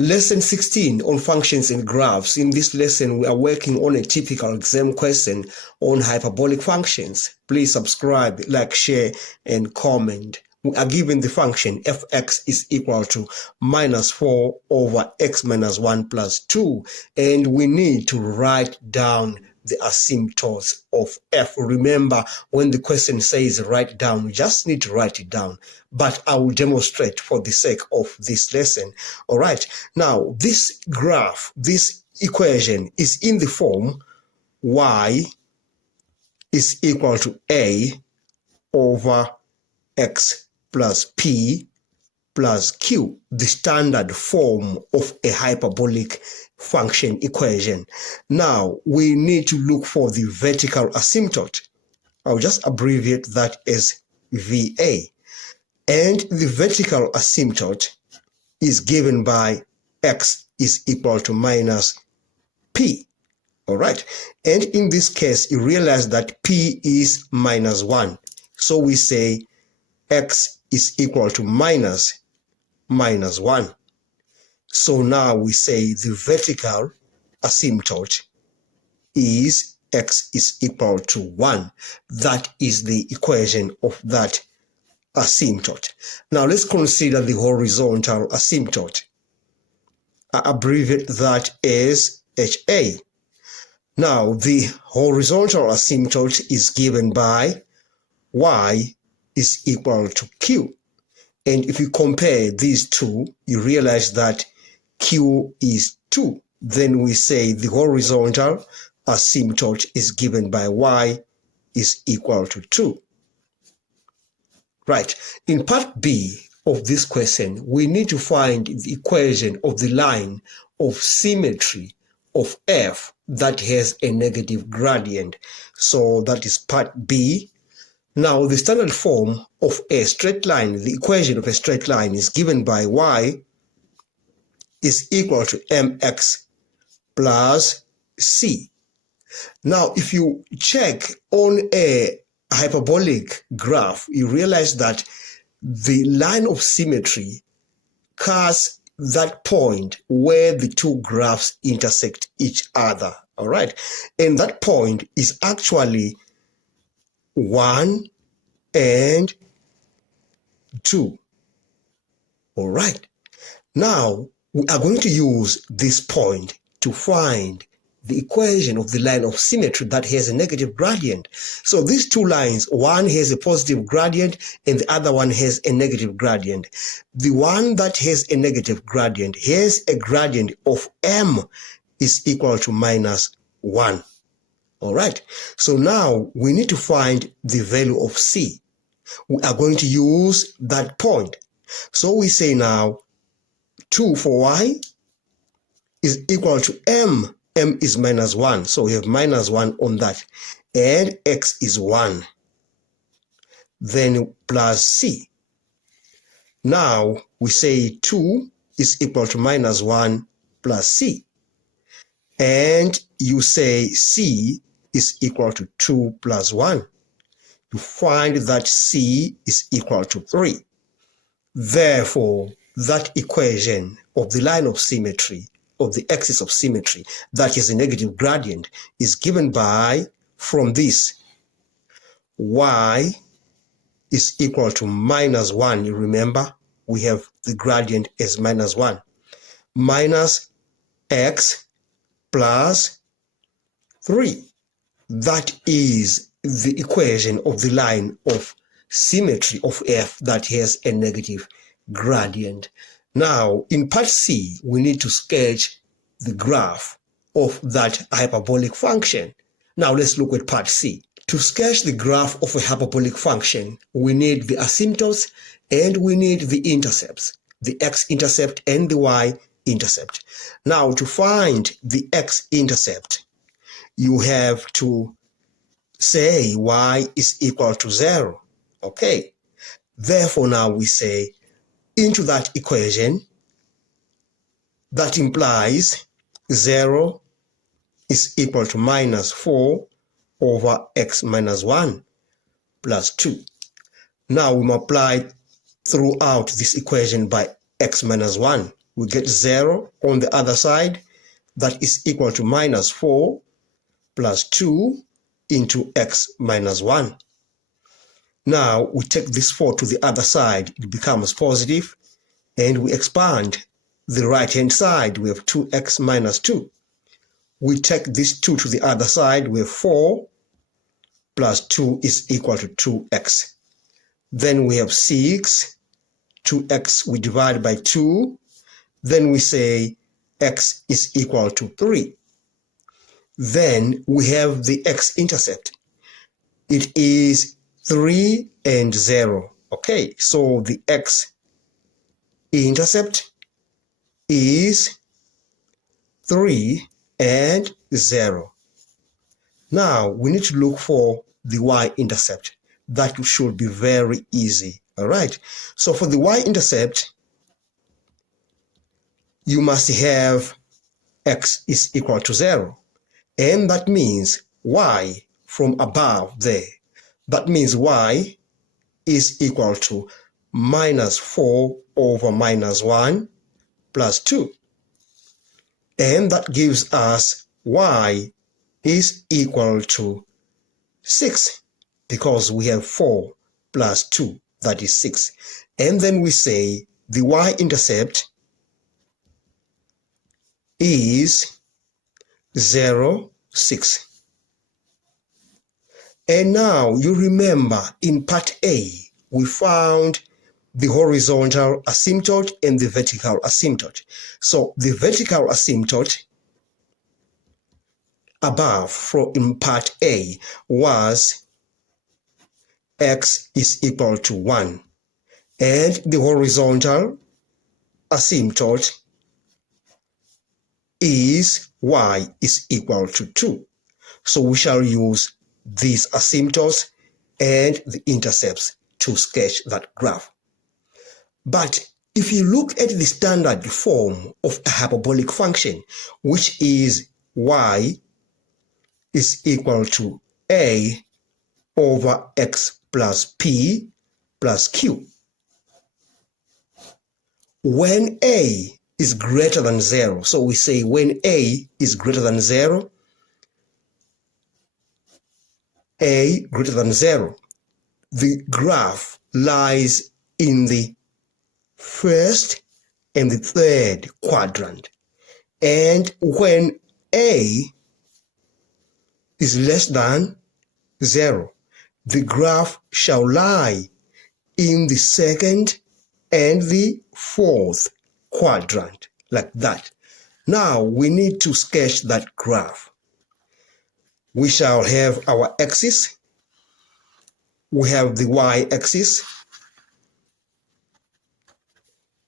Lesson 16 on functions and graphs. In this lesson, we are working on a typical exam question on hyperbolic functions. Please subscribe, like, share, and comment. We are given the function fx is equal to minus 4 over x minus 1 plus 2, and we need to write down the asymptotes of f. Remember, when the question says write down, we just need to write it down. But I will demonstrate for the sake of this lesson. All right. Now, this graph, this equation is in the form y is equal to a over x plus p plus q, the standard form of a hyperbolic function equation. Now, we need to look for the vertical asymptote. I'll just abbreviate that as VA. And the vertical asymptote is given by x is equal to minus p. All right. And in this case, you realize that p is minus 1. So we say x is equal to minus 1. So now we say the vertical asymptote is x is equal to 1. That is the equation of that asymptote. Now let's consider the horizontal asymptote. I abbreviate that as HA. Now the horizontal asymptote is given by y is equal to q. And if you compare these two, you realize that q is 2. Then we say the horizontal asymptote is given by y is equal to 2. Right. In part B of this question, we need to find the equation of the line of symmetry of f that has a negative gradient. So that is part B. Now, the standard form of a straight line, the equation of a straight line is given by y is equal to mx plus c. Now, if you check on a hyperbolic graph, you realize that the line of symmetry casts that point where the two graphs intersect each other. All right. And that point is actually 1 and 2. All right. Now, we are going to use this point to find the equation of the line of symmetry that has a negative gradient. So these two lines, one has a positive gradient and the other one has a negative gradient. The one that has a negative gradient has a gradient of m is equal to minus 1. All right. So now we need to find the value of c. We are going to use that point. So we say now 2 for y is equal to m. M is minus 1, so we have minus 1 on that. And x is 1. Then plus c. Now we say 2 is equal to minus 1 plus c. And you say c is equal to 2 plus 1. You find that c is equal to 3. Therefore, that equation of the line of symmetry, of the axis of symmetry that is a negative gradient is given by, from this, y is equal to minus 1. You remember, we have the gradient as minus 1. Minus x plus 3. That is the equation of the line of symmetry of f that has a negative gradient. Now, in part C, we need to sketch the graph of that hyperbolic function. Now, let's look at part C. To sketch the graph of a hyperbolic function, we need the asymptotes and we need the intercepts, the x-intercept and the y-intercept. Now, to find the x-intercept, you have to say y is equal to 0. Okay. Therefore, now we say into that equation, that implies 0 is equal to minus 4 over x minus 1 plus 2. Now we multiply throughout this equation by x minus 1. we get 0 on the other side. That is equal to minus 4 plus 2 into x minus 1. Now we take this 4 to the other side, it becomes positive, and we expand the right-hand side, we have 2x minus 2. We take this 2 to the other side, we have 4 plus 2 is equal to 2x. Then we have 6, 2x we divide by 2, then we say x is equal to 3. Then we have the x-intercept. It is 3 and 0. Okay, so the x-intercept is 3 and 0. Now we need to look for the y-intercept. That should be very easy. All right, so for the y-intercept, you must have x is equal to 0. And that means y from above there. That means y is equal to minus 4 over minus 1 plus 2. And that gives us y is equal to 6 because we have 4 plus 2, that is 6. And then we say the y-intercept is 0, 6. And now you remember in part A, we found the horizontal asymptote and the vertical asymptote. So the vertical asymptote above in part A was x is equal to 1. And the horizontal asymptote is y is equal to 2. So we shall use these asymptotes and the intercepts to sketch that graph. But if you look at the standard form of a hyperbolic function, which is y is equal to a over x plus p plus q, when a is greater than 0, so we say when a is greater than 0, a greater than 0, the graph lies in the first and the third quadrant. And when a is less than 0, the graph shall lie in the second and the fourth quadrant, like that. Now we need to sketch that graph. We shall have our axis, we have the y-axis,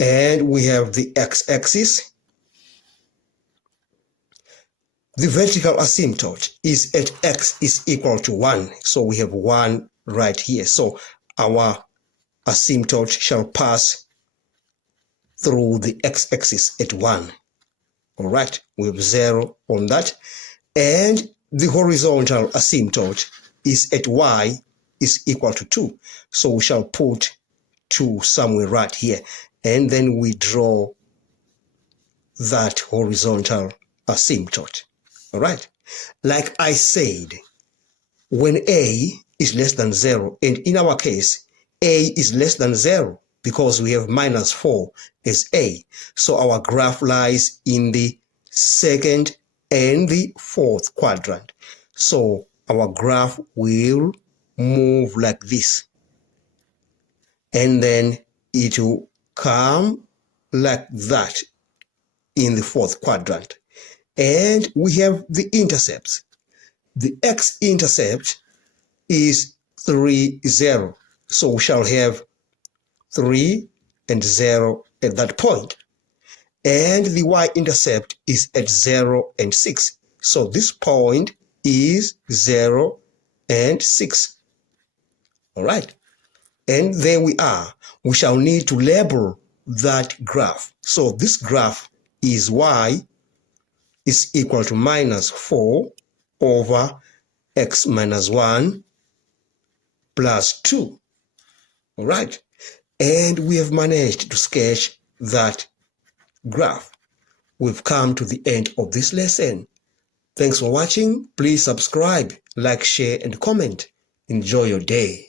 and we have the x-axis. The vertical asymptote is at x is equal to 1, so we have 1 right here. So our asymptote shall pass through the x-axis at 1. All right, we have 0 on that. And the horizontal asymptote is at y is equal to 2. So we shall put 2 somewhere right here. And then we draw that horizontal asymptote. All right. Like I said, when a is less than 0, and in our case, a is less than 0, because we have minus 4 as a. So our graph lies in the second and the fourth quadrant. So our graph will move like this. And then it will come like that in the fourth quadrant. And we have the intercepts. The x-intercept is 3, 0. So we shall have 3 and 0 at that point. And the y-intercept is at 0 and 6. So this point is 0 and 6. All right. And there we are. We shall need to label that graph. So this graph is y is equal to minus 4 over x minus 1 plus 2. All right. And we have managed to sketch that graph. We've come to the end of this lesson. Thanks for watching. Please subscribe, like, share, and comment. Enjoy your day.